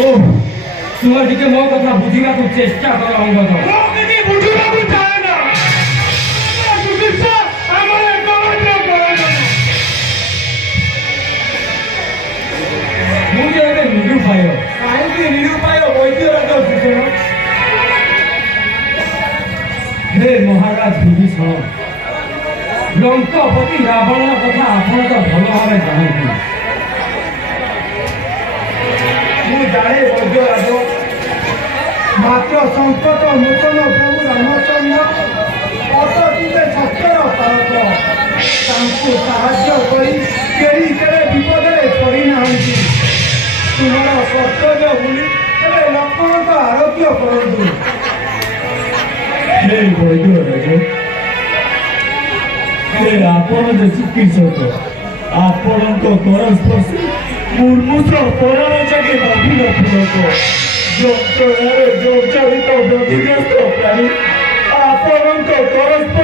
ଓ ତୁମେ ଟିକେ ମୋ କଥା ବୁଝିବାକୁ ଚେଷ୍ଟା କର ଅଙ୍ଗଦ। ମୁଁ କିଛି ବୁଝିବାକୁ ଚାହେଁ ନା। ଚିକିତ୍ସା ଆମର ଏକମାତ୍ର ପ୍ରୟୋଜନ। ମୁଁ ଯେ ଏବେ ନିରୁପାୟ। କାହିଁକି ନିରୁପାୟ ବୈଦ୍ୟ ରାଜ ସୂଚନ? ହେ ମହାରାଜ ବିଭୀଷଣ, ଲଙ୍କପତି ରାବଣର କଥା ଆପଣ ତ ଭଲ ଭାବେ ଜାଣନ୍ତି। ମୁଁ ଜାଣେ ବୈଦ୍ୟ ରାଜ, ମାତ୍ର ସଙ୍କଟ ନୂତନ ପ୍ରଭୁ ରାମଚନ୍ଦ୍ର ଅତତୀତେ ସତ୍ୟର ପାରକ। ତାଙ୍କୁ ସାହାଯ୍ୟ କରି କେହି କେବେ ବିପଦରେ ପଡ଼ିନାହାନ୍ତି। ତୁମର କର୍ତ୍ତବ୍ୟ ଭୁଲି ଏବେ ଲକ୍ଷ୍ମଣଙ୍କ ଆରୋଗ୍ୟ କରନ୍ତୁ। ହେ ବୈଦ୍ୟ ରାଜ, ହେ ଆପଣ ଯେ ଚିକିତ୍ସକ, ଆପଣଙ୍କ କର ସ୍ପର୍ଶ ମୁର୍ମୁଷ ପରାଣ ଯାକେ ବାଧିଲ ଫୁଲକ। ଯନ୍ତ୍ରଣାରେ ଯୋଜ